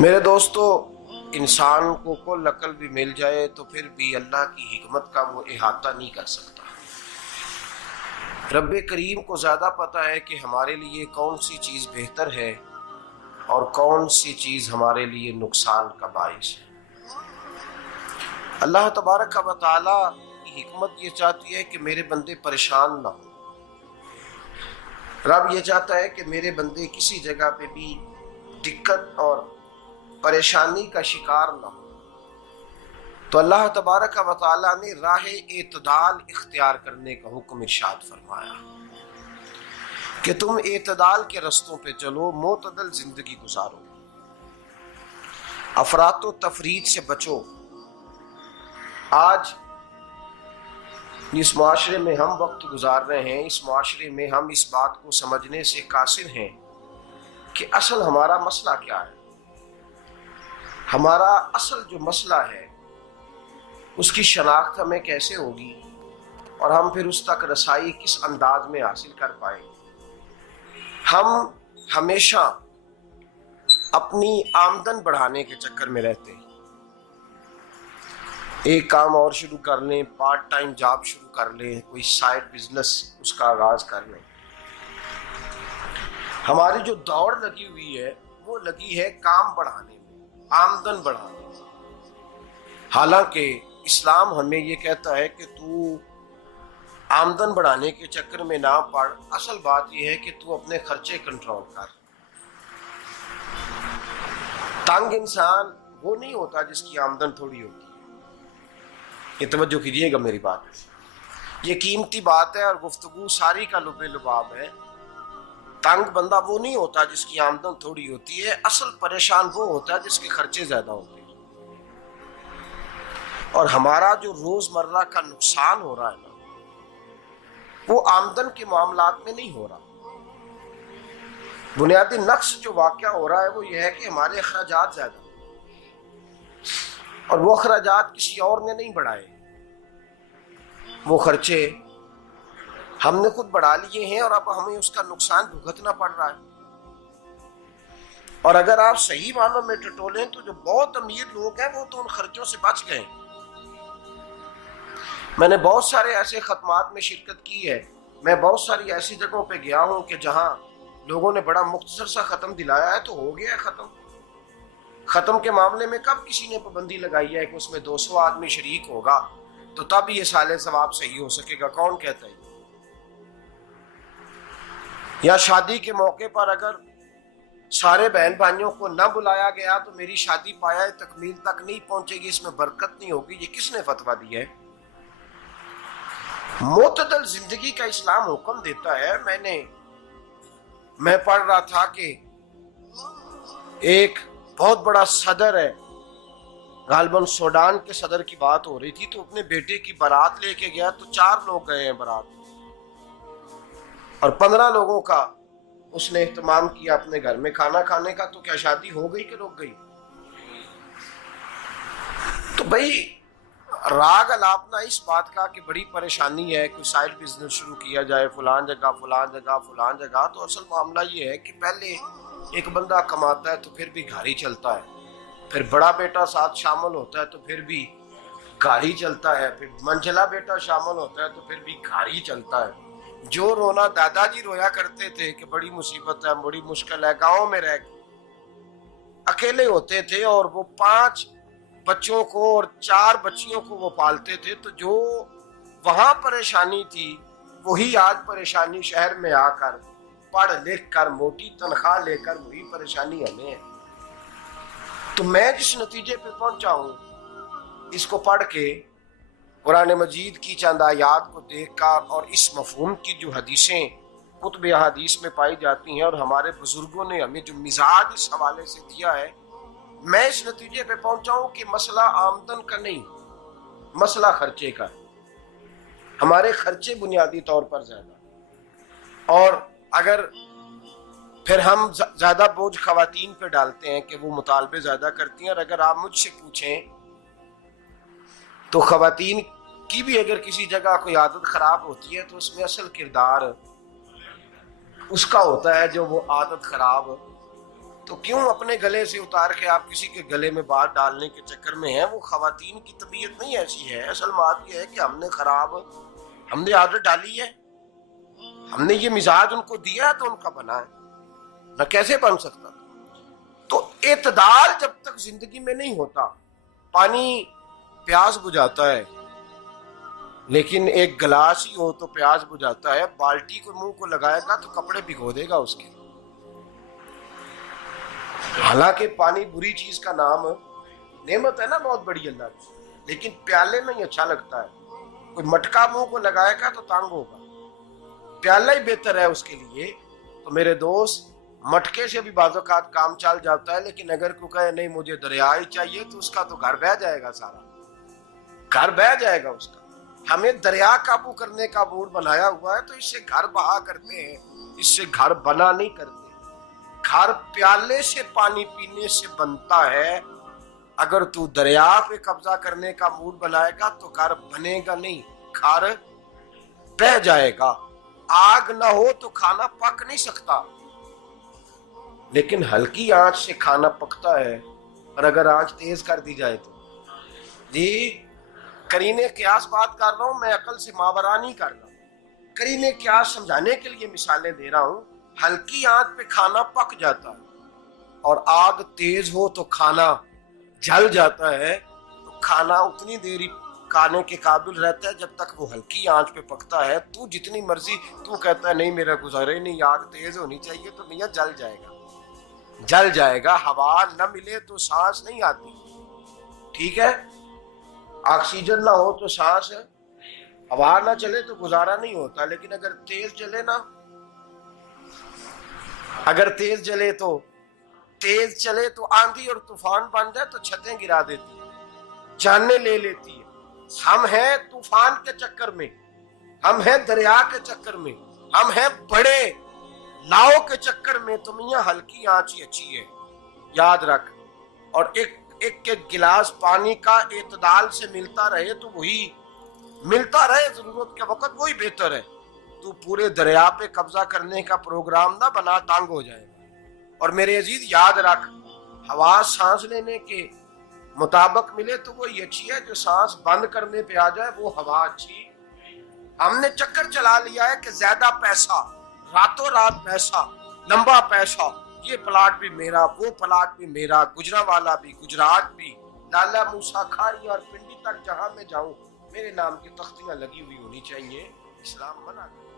میرے دوستو، انسان کو کل عقل بھی مل جائے تو پھر بھی اللہ کی حکمت کا وہ احاطہ نہیں کر سکتا۔ رب کریم کو زیادہ پتہ ہے کہ ہمارے لیے کون سی چیز بہتر ہے اور کون سی چیز ہمارے لیے نقصان کا باعث ہے۔ اللہ تبارک و تعالی کی حکمت یہ چاہتی ہے کہ میرے بندے پریشان نہ ہوں۔ رب یہ چاہتا ہے کہ میرے بندے کسی جگہ پہ بھی دقت اور پریشانی کا شکار نہ ہو۔ تو اللہ تبارک و تعالی نے راہ اعتدال اختیار کرنے کا حکم ارشاد فرمایا کہ تم اعتدال کے رستوں پہ چلو، معتدل زندگی گزارو، افراط و تفریط سے بچو۔ آج جس معاشرے میں ہم وقت گزار رہے ہیں، اس معاشرے میں ہم اس بات کو سمجھنے سے قاصر ہیں کہ اصل ہمارا مسئلہ کیا ہے۔ ہمارا اصل جو مسئلہ ہے اس کی شناخت ہمیں کیسے ہوگی اور ہم پھر اس تک رسائی کس انداز میں حاصل کر پائیں۔ ہم ہمیشہ اپنی آمدن بڑھانے کے چکر میں رہتے ہیں، ایک کام اور شروع کر لیں، پارٹ ٹائم جاب شروع کر لیں، کوئی سائیڈ بزنس اس کا آغاز کر لیں۔ ہماری جو دوڑ لگی ہوئی ہے وہ لگی ہے کام بڑھانے میں، آمدن بڑھانے میں، حالانکہ اسلام ہمیں یہ کہتا ہے کہ تو آمدن بڑھانے کے چکر میں نہ پڑ، اصل بات یہ ہے کہ تو اپنے خرچے کنٹرول کر۔ تنگ انسان وہ نہیں ہوتا جس کی آمدن تھوڑی ہوتی ہے۔ یہ توجہ کیجیے گا میری بات، یہ قیمتی بات ہے اور گفتگو ساری کا لب لباب ہے۔ تنگ بندہ وہ نہیں ہوتا جس کی آمدن تھوڑی ہوتی ہے، اصل پریشان وہ ہوتا ہے جس کے خرچے زیادہ ہوتے ہیں۔ اور ہمارا جو روزمرہ کا نقصان ہو رہا ہے نا، وہ آمدن کے معاملات میں نہیں ہو رہا۔ بنیادی نقص جو واقعہ ہو رہا ہے وہ یہ ہے کہ ہمارے اخراجات زیادہ ہیں اور وہ اخراجات کسی اور نے نہیں بڑھائے، وہ خرچے ہم نے خود بڑھا لیے ہیں اور اب ہمیں اس کا نقصان بھگتنا پڑ رہا ہے۔ اور اگر آپ صحیح معنوں میں ٹٹولیں تو جو بہت امیر لوگ ہیں وہ تو ان خرچوں سے بچ گئے۔ میں نے بہت سارے ایسے ختمات میں شرکت کی ہے، میں بہت ساری ایسی جگہوں پہ گیا ہوں کہ جہاں لوگوں نے بڑا مختصر سا ختم دلایا ہے تو ہو گیا ہے ختم۔ ختم کے معاملے میں کب کسی نے پابندی لگائی ہے کہ اس میں 200 آدمی شریک ہوگا تو تب یہ سال ثواب صحیح ہو سکے گا؟ کون کہتا ہے؟ یا شادی کے موقع پر اگر سارے بہن بھائیوں کو نہ بلایا گیا تو میری شادی پایہ تکمیل تک نہیں پہنچے گی، اس میں برکت نہیں ہوگی، یہ کس نے فتویٰ دیا ہے؟ معتدل زندگی کا اسلام حکم دیتا ہے۔ میں پڑھ رہا تھا کہ ایک بہت بڑا صدر ہے، غالباً سوڈان کے صدر کی بات ہو رہی تھی، تو اپنے بیٹے کی بارات لے کے گیا تو 4 لوگ گئے ہیں بارات اور 15 لوگوں کا اس نے اہتمام کیا اپنے گھر میں کھانا کھانے کا۔ تو کیا شادی ہو گئی کہ رک گئی؟ تو بھئی راگ الاپنا اس بات کا کہ بڑی پریشانی ہے، کوئی سائیڈ بزنس شروع کیا جائے فلان جگہ فلان جگہ فلان جگہ، تو اصل معاملہ یہ ہے کہ پہلے ایک بندہ کماتا ہے تو پھر بھی گھر ہی چلتا ہے، پھر بڑا بیٹا ساتھ شامل ہوتا ہے تو پھر بھی گھر ہی چلتا ہے، پھر منجلا بیٹا شامل ہوتا ہے تو پھر بھی گھر ہی چلتا ہے۔ جو رونا دادا جی رویا کرتے تھے کہ بڑی مصیبت ہے، بڑی مشکل ہے، گاؤں میں رہ اکیلے ہوتے تھے اور وہ 5 بچوں کو اور 4 بچیوں کو وہ پالتے تھے، تو جو وہاں پریشانی تھی وہی آج پریشانی شہر میں آ کر پڑھ لکھ کر موٹی تنخواہ لے کر وہی پریشانی ہمیں ہے۔ تو میں جس نتیجے پہ پہنچا ہوں اس کو پڑھ کے، قرآن مجید کی چند آیات کو دیکھ کر اور اس مفہوم کی جو حدیثیں کتب احادیث میں پائی جاتی ہیں اور ہمارے بزرگوں نے ہمیں جو مزاج اس حوالے سے دیا ہے، میں اس نتیجے پہ پہنچا ہوں کہ مسئلہ آمدن کا نہیں، مسئلہ خرچے کا ہے۔ ہمارے خرچے بنیادی طور پر زیادہ، اور اگر پھر ہم زیادہ بوجھ خواتین پہ ڈالتے ہیں کہ وہ مطالبے زیادہ کرتی ہیں، اور اگر آپ مجھ سے پوچھیں تو خواتین کی بھی اگر کسی جگہ کوئی عادت خراب ہوتی ہے تو اس میں اصل کردار اس کا ہوتا ہے جو وہ عادت خراب تو کیوں اپنے گلے سے اتار کے آپ کسی کے گلے میں بات ڈالنے کے چکر میں ہیں؟ وہ خواتین کی طبیعت نہیں ایسی ہے. اصل بات یہ ہے کہ ہم نے عادت ڈالی ہے، ہم نے یہ مزاج ان کو دیا ہے تو ان کا بنا ہے، نہ کیسے بن سکتا. تو اعتدال جب تک زندگی میں نہیں ہوتا، پانی پیاس بجھاتا ہے لیکن ایک گلاس ہی ہو تو پیاس بجھاتا ہے، بالٹی کو منہ کو لگائے گا تو کپڑے بھگو دے گا اس کے. حالانکہ پانی بری چیز کا نام نعمت ہے نا بہت بڑی اللہ کی، لیکن پیالے میں ہی اچھا لگتا ہے. کوئی مٹکا منہ کو لگائے گا تو تانگ ہوگا، پیالہ ہی بہتر ہے اس کے لیے. تو میرے دوست، مٹکے سے بھی بعض اوقات کام چل جاتا ہے، لیکن اگر کوئی کہے نہیں مجھے دریا ہی چاہیے تو اس کا تو گھر بہ جائے گا، سارا گھر بہ جائے گا اس کا. ہمیں دریا قابو کرنے کا موڈ بنایا ہوا ہے تو اس سے گھر بہا کرتے ہیں، اس سے گھر بنا نہیں کرتے. گھر پیالے سے پانی پینے سے بنتا ہے. اگر تو دریا پہ قبضہ کرنے کا موڈ بنائے گا تو گھر بنے گا نہیں، گھر بہ جائے گا. آگ نہ ہو تو کھانا پک نہیں سکتا، لیکن ہلکی آنچ سے کھانا پکتا ہے. اور اگر آنچ تیز کر دی جائے تو جی قرینے قیاس بات کر رہا ہوں، میں عقل سے ماورا نہیں کر رہا. قرینے قیاس سمجھانے کے لیے مثالیں دے رہا ہوں. ہلکی آنچ پہ کھانا پک جاتا ہے اور آگ تیز ہو تو کھانا جل جاتا ہے. تو کھانا اتنی دیر کھانے کے قابل رہتا ہے جب تک وہ ہلکی آنچ پہ پکتا ہے. تو جتنی مرضی تو کہتا ہے نہیں میرا گزارے نہیں، آگ تیز ہونی چاہیے، تو میاں جل جائے گا، جل جائے گا. ہوا نہ ملے تو سانس نہیں آتی، ٹھیک ہے؟ آکسیجن نہ ہو تو سانس، ہوا نہ چلے تو گزارا نہیں ہوتا. لیکن اگر تیز جلے نا، اگر تیز چلے تو آندھی اور طوفان بن جائے تو چھتیں گرا دیتی ہے، جانیں لے لیتی ہے. ہم ہیں طوفان کے چکر میں، ہم ہیں دریا کے چکر میں، ہم ہیں بڑے لاؤ کے چکر میں. تو میاں ہلکی آنچ ہی اچھی ہے، یاد رکھ. اور ایک گلاس پانی کا اعتدال سے ملتا رہے تو وہی ملتا رہے، ضرورت کے وقت وہی بہتر ہے. تو پورے دریا پہ قبضہ کرنے کا پروگرام نہ بنا، تانگ ہو جائے گا. اور میرے عزیز یاد رکھ، ہوا سانس لینے کے مطابق ملے تو وہی اچھی ہے، جو سانس بند کرنے پہ آ جائے وہ ہوا اچھی. ہم نے چکر چلا لیا ہے کہ زیادہ پیسہ، راتوں رات پیسہ، لمبا پیسہ، یہ پلاٹ بھی میرا، وہ پلاٹ بھی میرا، گجرانوالا بھی، گجرات بھی، لالا موسیٰ کھاری اور پنڈی تک جہاں میں جاؤں میرے نام کی تختیاں لگی ہوئی ہونی چاہیے. اسلام منع کرتا ہے.